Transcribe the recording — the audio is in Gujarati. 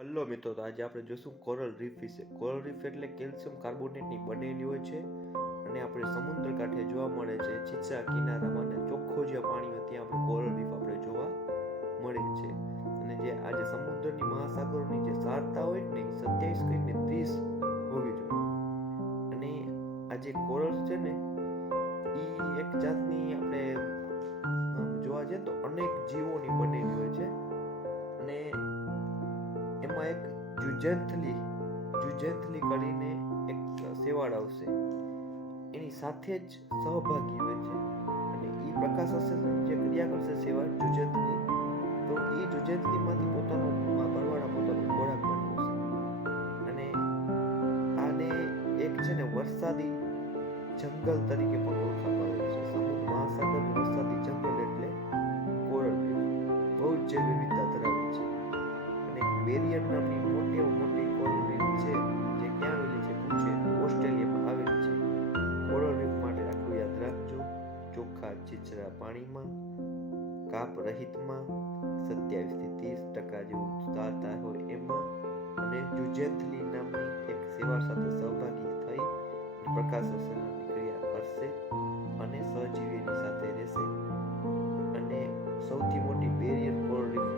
હલો મિત્રો, તો આજે આપણે જોઈશું કોરલ રીફ વિશે. કોરલ રીફ એટલે કેલ્શિયમ કાર્બોનેટની બનેલી હોય છે અને આપણે સમુદ્ર કાંઠે જોવા મળે છે. છીછરા કિનારામાં અને ચોખ્ખું જે પાણી હોય ત્યાં આપણે કોરલ રીફ આપણે જોવા મળે છે. અને જે આજે સમુદ્રની મહાસાગરોની જે સારતા હોય ને 27 કરીને 30 હોવી જોઈએ. અને આ જે કોરલ છે ને એ એક જાતની આપણે જોવા જઈએ તો અનેક જીવોની બનેલી હોય છે. અને એમાં એક જુજેન્થલી કરીને એક શેવાળ આવશે, એની સાથે જ સહભાગી હોય છે. અને એ પ્રકાશ જે ક્રિયા કરશે શેવાળ જુજેન્થલી, તો એ જુજેન્થલીમાંથી પોતાનો ખોરાક બનાવશે. અને આને એક છે ને વરસાદી જંગલ તરીકે પણ ઓળખવામાં આવે છે. સમુદ્ર મહાસાગરનું વરસાદી જંગલ એટલે કોરલ રીફ. બહુ જ જૈવ વિવિધતા ધરાવે છે. અને બેરિયર નામની મોટી કોરલ રીફ છે, જે ક્યાં આવેલી છે પૂછે તો ઓસ્ટ્રેલિયામાં આવેલી છે. કોરલ રીફ માટે આટલું યાદ રાખજો: ચોખ્ખા છીછરા પાણીમાં, કાપ રહિતમાં, 27 થી 30% જેવું સારતા હોય એમાં, અને જુજેન્થલી નામની એક શેવાળ સાથે સહભાગી થઈ પ્રકાશ સંશ્લેષણની ક્રિયા કરશે અને સહજીવીની સાથે રહેશે. અને સૌથી મોટી બેરિયર કોરલ રીફ